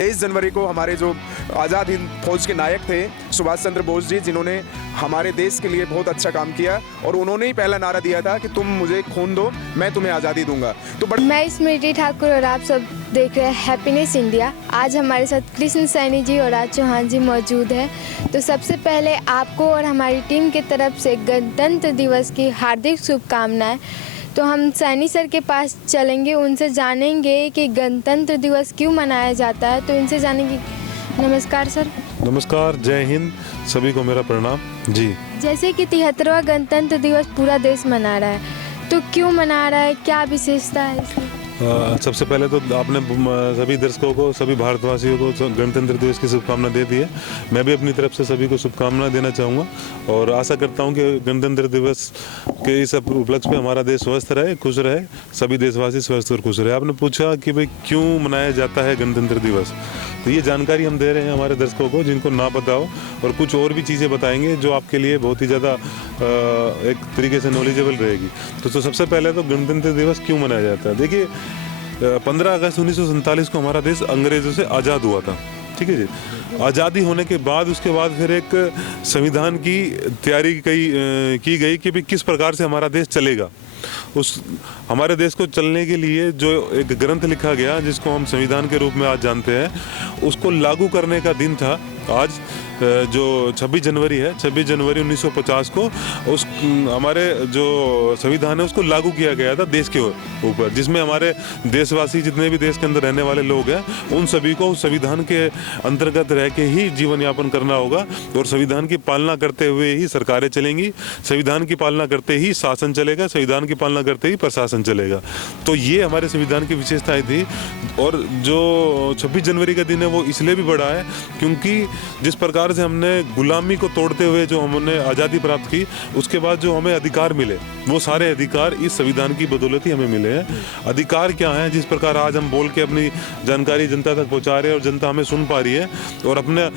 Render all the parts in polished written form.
23 जनवरी को हमारे जो आज़ाद हिंद फौज के नायक थे सुभाष चंद्र बोस जी, जिन्होंने हमारे देश के लिए बहुत अच्छा काम किया, और उन्होंने ही पहला नारा दिया था कि तुम मुझे खून दो, मैं तुम्हें आज़ादी दूंगा। तो मैं स्मृति ठाकुर और आप सब देख रहे हैं हैप्पीनेस इंडिया। आज हमारे साथ कृष्ण सैनी जी और राज चौहान जी मौजूद हैं। तो सबसे पहले आपको और हमारी टीम की तरफ से गणतंत्र दिवस की हार्दिक शुभकामनाएं। तो हम सैनी सर के पास चलेंगे, उनसे जानेंगे कि गणतंत्र दिवस क्यों मनाया जाता है। तो इनसे जानेंगे। नमस्कार सर। नमस्कार, जय हिंद, सभी को मेरा प्रणाम जी। जैसे कि 73वां गणतंत्र दिवस पूरा देश मना रहा है, तो क्यों मना रहा है, क्या विशेषता है इसकी? सबसे पहले तो आपने सभी दर्शकों को, सभी भारतवासियों को गणतंत्र दिवस की शुभकामना दे दी है। मैं भी अपनी तरफ से सभी को शुभकामना देना चाहूँगा और आशा करता हूँ कि गणतंत्र दिवस के इस उपलक्ष्य पे हमारा देश स्वस्थ रहे, खुश रहे, सभी देशवासी स्वस्थ और खुश रहे। आपने पूछा कि भाई क्यों मनाया जाता है गणतंत्र दिवस, तो ये जानकारी हम दे रहे हैं हमारे दर्शकों को जिनको ना पता हो, और कुछ और भी चीज़ें बताएंगे जो आपके लिए बहुत ही ज़्यादा एक तरीके से नॉलेजेबल रहेगी। तो सबसे पहले तो गणतंत्र दिवस क्यों मनाया जाता है। देखिए, 15 अगस्त 1947 को हमारा देश अंग्रेज़ों से आज़ाद हुआ था, ठीक है जी। आज़ादी होने के बाद उसके बाद फिर एक संविधान की तैयारी की गई कि भाई किस प्रकार से हमारा देश चलेगा। उस हमारे देश को चलने के लिए जो एक ग्रंथ लिखा गया, जिसको हम संविधान के रूप में आज जानते हैं, उसको लागू करने का दिन था आज, जो 26 जनवरी है। 26 जनवरी 1950 को उस हमारे जो संविधान है उसको लागू किया गया था देश के ऊपर, जिसमें हमारे देशवासी जितने भी देश के अंदर रहने वाले लोग हैं उन सभी को उस संविधान के अंतर्गत रह के ही जीवन यापन करना होगा, और संविधान की पालना करते हुए ही सरकारें चलेंगी, संविधान की पालना करते ही शासन चलेगा, संविधान की पालना करते ही प्रशासन चलेगा। तो ये हमारे संविधान की विशेषताएं थी। और जो 26 जनवरी का दिन है वो इसलिए भी बड़ा है क्योंकि जिस प्रकार से हमने गुलामी को तोड़ते हुए जो हमने आज़ादी प्राप्त की, उसके बाद जो हमें अधिकार मिले, वो सारे अधिकार इस संविधान की बदौलत ही हमें मिले हैं। अधिकार क्या है, जिस प्रकार आज हम बोल के अपनी जानकारी जनता तक पहुंचा रहे हैं और जनता हमें सुन पा रही है, और अपने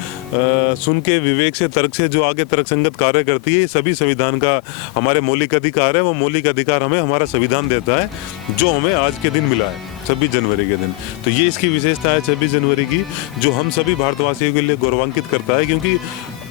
सुन के विवेक से, तर्क से जो आगे तर्कसंगत कार्य करती है, ये सभी संविधान का हमारे मौलिक अधिकार है। वो मौलिक अधिकार हमें हमारा संविधान देता है, जो हमें आज के दिन मिला है, 26 जनवरी के दिन। तो ये इसकी विशेषता है 26 जनवरी की, जो हम सभी भारतवासियों के लिए गौरवान्वित करता है। क्योंकि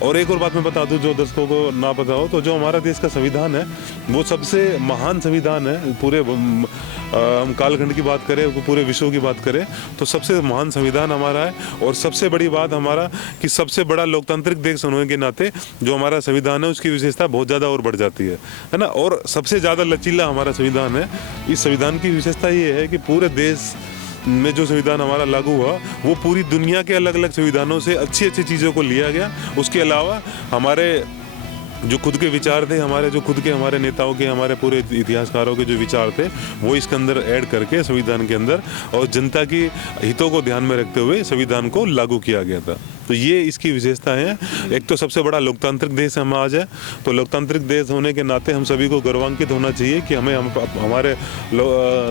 और एक और बात मैं बता दूं जो दर्शकों को ना पता हो, तो जो हमारा देश का संविधान है वो सबसे महान संविधान है। पूरे हम कालखंड की बात करें, पूरे विश्व की बात करें, तो सबसे महान संविधान हमारा है। और सबसे बड़ी बात हमारा कि सबसे बड़ा लोकतांत्रिक देश होने के नाते जो हमारा संविधान है उसकी विशेषता बहुत ज़्यादा और बढ़ जाती है ना। और सबसे ज़्यादा लचीला हमारा संविधान है। इस संविधान की विशेषता ये है कि पूरे देश में जो संविधान हमारा लागू हुआ वो पूरी दुनिया के अलग अलग संविधानों से अच्छी अच्छी चीज़ों को लिया गया। उसके अलावा हमारे जो खुद के विचार थे, हमारे नेताओं के, हमारे पूरे इतिहासकारों के जो विचार थे, वो इसके अंदर ऐड करके संविधान के अंदर और जनता की हितों को ध्यान में रखते हुए संविधान को लागू किया गया था। तो ये इसकी विशेषता है। एक तो सबसे बड़ा लोकतांत्रिक देश हम आज है, तो लोकतांत्रिक देश होने के नाते हम सभी को गौरवान्वित होना चाहिए कि हमारे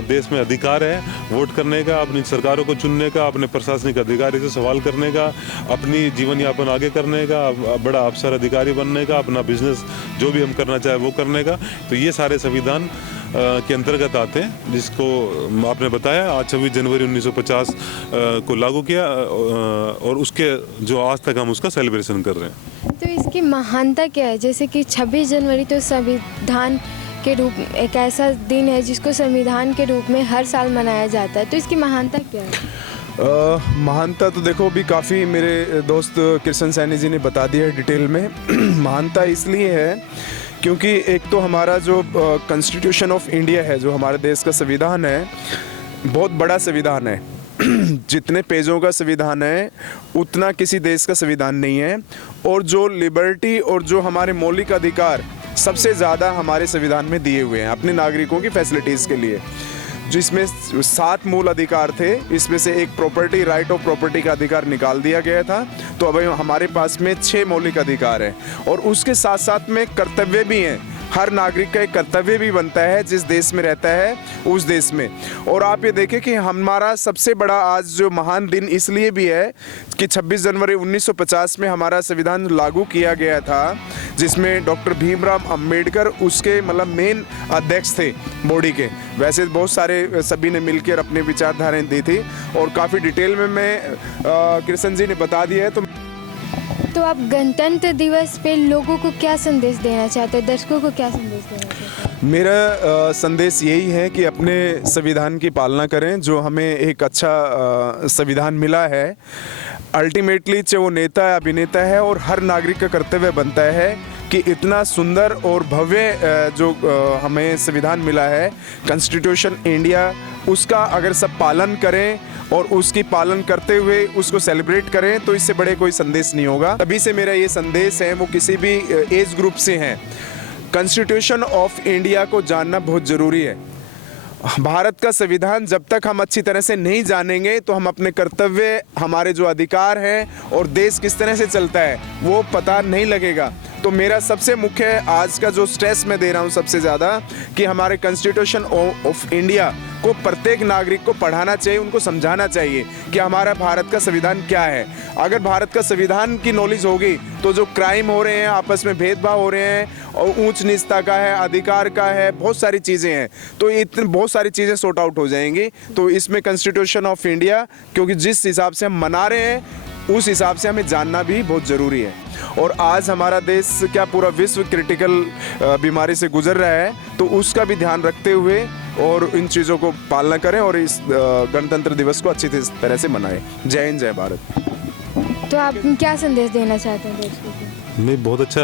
देश में अधिकार है वोट करने का, अपनी सरकारों को चुनने का, अपने प्रशासनिक अधिकारी से सवाल करने का, अपनी जीवन यापन आगे करने का, बड़ा अफसर अधिकारी बनने का, अपना बिजनेस जो भी हम करना चाहे वो करने का। तो ये सारे संविधान के अंतर्गत आते हैं, जिसको आपने बताया आज 26 जनवरी 1950 को लागू किया, और उसके जो आज तक हम उसका सेलिब्रेशन कर रहे हैं। तो इसकी महानता क्या है? जैसे कि 26 जनवरी तो संविधान के रूप में एक ऐसा दिन है जिसको संविधान के रूप में हर साल मनाया जाता है, तो इसकी महानता क्या है? महानता तो देखो अभी काफ़ी मेरे दोस्त कृष्ण सैनी जी ने बता दिया है डिटेल में। महानता इसलिए है क्योंकि एक तो हमारा जो कॉन्स्टिट्यूशन ऑफ इंडिया है, जो हमारे देश का संविधान है, बहुत बड़ा संविधान है। जितने पेजों का संविधान है उतना किसी देश का संविधान नहीं है। और जो लिबर्टी और जो हमारे मौलिक अधिकार सबसे ज़्यादा हमारे संविधान में दिए हुए हैं अपने नागरिकों की फैसिलिटीज़ के लिए, जिसमें 7 मूल अधिकार थे, इसमें से एक प्रॉपर्टी, राइट ऑफ प्रॉपर्टी का अधिकार निकाल दिया गया था। तो अब हमारे पास में 6 मौलिक अधिकार हैं, और उसके साथ साथ में कर्तव्य भी हैं। हर नागरिक का एक कर्तव्य भी बनता है जिस देश में रहता है उस देश में। और आप ये देखें कि हमारा सबसे बड़ा आज जो महान दिन इसलिए भी है कि 26 जनवरी 1950 में हमारा संविधान लागू किया गया था, जिसमें डॉक्टर भीमराव अंबेडकर उसके मतलब मेन अध्यक्ष थे बॉडी के। वैसे बहुत सारे सभी ने मिलकर अपने विचारधाराएं दी थी और काफ़ी डिटेल में मैं कृष्ण जी ने बता दिया है। तो आप गणतंत्र दिवस पे लोगों को क्या संदेश देना चाहते हैं, दर्शकों को क्या संदेश देना चाहते हैं? मेरा संदेश यही है कि अपने संविधान की पालना करें, जो हमें एक अच्छा संविधान मिला है। अल्टीमेटली चाहे वो नेता है, अभिनेता है, और हर नागरिक का कर्तव्य बनता है कि इतना सुंदर और भव्य जो हमें संविधान मिला है, कॉन्स्टिट्यूशन इंडिया, उसका अगर सब पालन करें और उसकी पालन करते हुए उसको सेलिब्रेट करें तो इससे बड़े कोई संदेश नहीं होगा। तभी से मेरा ये संदेश है, वो किसी भी एज ग्रुप से हैं, कॉन्स्टिट्यूशन ऑफ इंडिया को जानना बहुत ज़रूरी है। भारत का संविधान जब तक हम अच्छी तरह से नहीं जानेंगे तो हम अपने कर्तव्य, हमारे जो अधिकार हैं और देश किस तरह से चलता है वो पता नहीं लगेगा। तो मेरा सबसे मुख्य आज का जो स्ट्रेस मैं दे रहा हूँ सबसे ज़्यादा, कि हमारे कॉन्स्टिट्यूशन ऑफ इंडिया को प्रत्येक नागरिक को पढ़ाना चाहिए, उनको समझाना चाहिए कि हमारा भारत का संविधान क्या है। अगर भारत का संविधान की नॉलेज होगी तो जो क्राइम हो रहे हैं, आपस में भेदभाव हो रहे हैं, और ऊंच नीचता का है, अधिकार का है, बहुत सारी चीज़ें हैं, तो इतनी बहुत सारी चीज़ें सॉर्ट आउट हो जाएंगी। तो इसमें कॉन्स्टिट्यूशन ऑफ इंडिया, क्योंकि जिस हिसाब से हम मना रहे हैं उस हिसाब से हमें जानना भी बहुत ज़रूरी है। और आज हमारा देश क्या पूरा विश्व क्रिटिकल बीमारी से गुजर रहा है, तो उसका भी ध्यान रखते हुए और इन चीज़ों को पालना करें और इस गणतंत्र दिवस को अच्छी तरह से मनाएं। जय हिंद, जय भारत। तो आप क्या संदेश देना चाहते हैं दोस्तों को? नहीं, बहुत अच्छा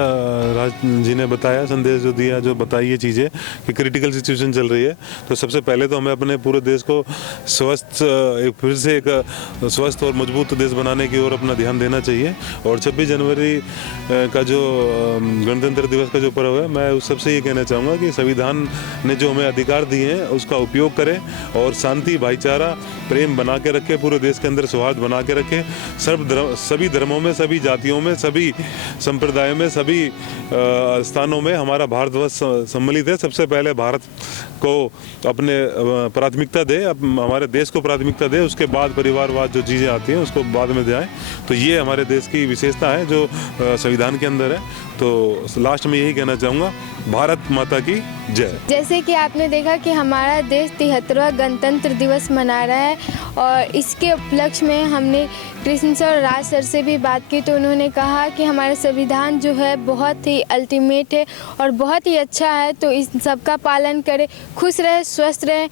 राज जी ने बताया, संदेश जो दिया, जो बताई ये चीज़ें कि क्रिटिकल सिचुएशन चल रही है। तो सबसे पहले तो हमें अपने पूरे देश को स्वस्थ, फिर से एक स्वस्थ और मजबूत देश बनाने की ओर अपना ध्यान देना चाहिए। और 26 जनवरी का जो गणतंत्र दिवस का जो पर्व है, मैं उस सबसे ये कहना चाहूँगा कि संविधान ने जो हमें अधिकार दिए हैं उसका उपयोग करें और शांति, भाईचारा, प्रेम बना के रखें, पूरे देश के अंदर सौहार्द बना के रखें। सभी धर्मों में, सभी जातियों में, सभी संप्रदायों में, सभी स्थानों में हमारा भारतवर्ष सम्मिलित है। सबसे पहले भारत को अपने प्राथमिकता दे, हमारे देश को प्राथमिकता दे, उसके बाद परिवारवाद जो चीज़ें आती हैं उसको बाद में जाए। तो ये हमारे देश की विशेषता है जो संविधान के अंदर है। तो लास्ट में यही कहना चाहूँगा, भारत माता की जय। जैसे कि आपने देखा कि हमारा देश 73वां गणतंत्र दिवस मना रहा है और इसके उपलक्ष्य में हमने कृष्ण सर और राज सर से भी बात की, तो उन्होंने कहा कि हमारा संविधान जो है बहुत ही अल्टीमेट है और बहुत ही अच्छा है। तो इस सब का पालन करें, खुश रहें, स्वस्थ रहें।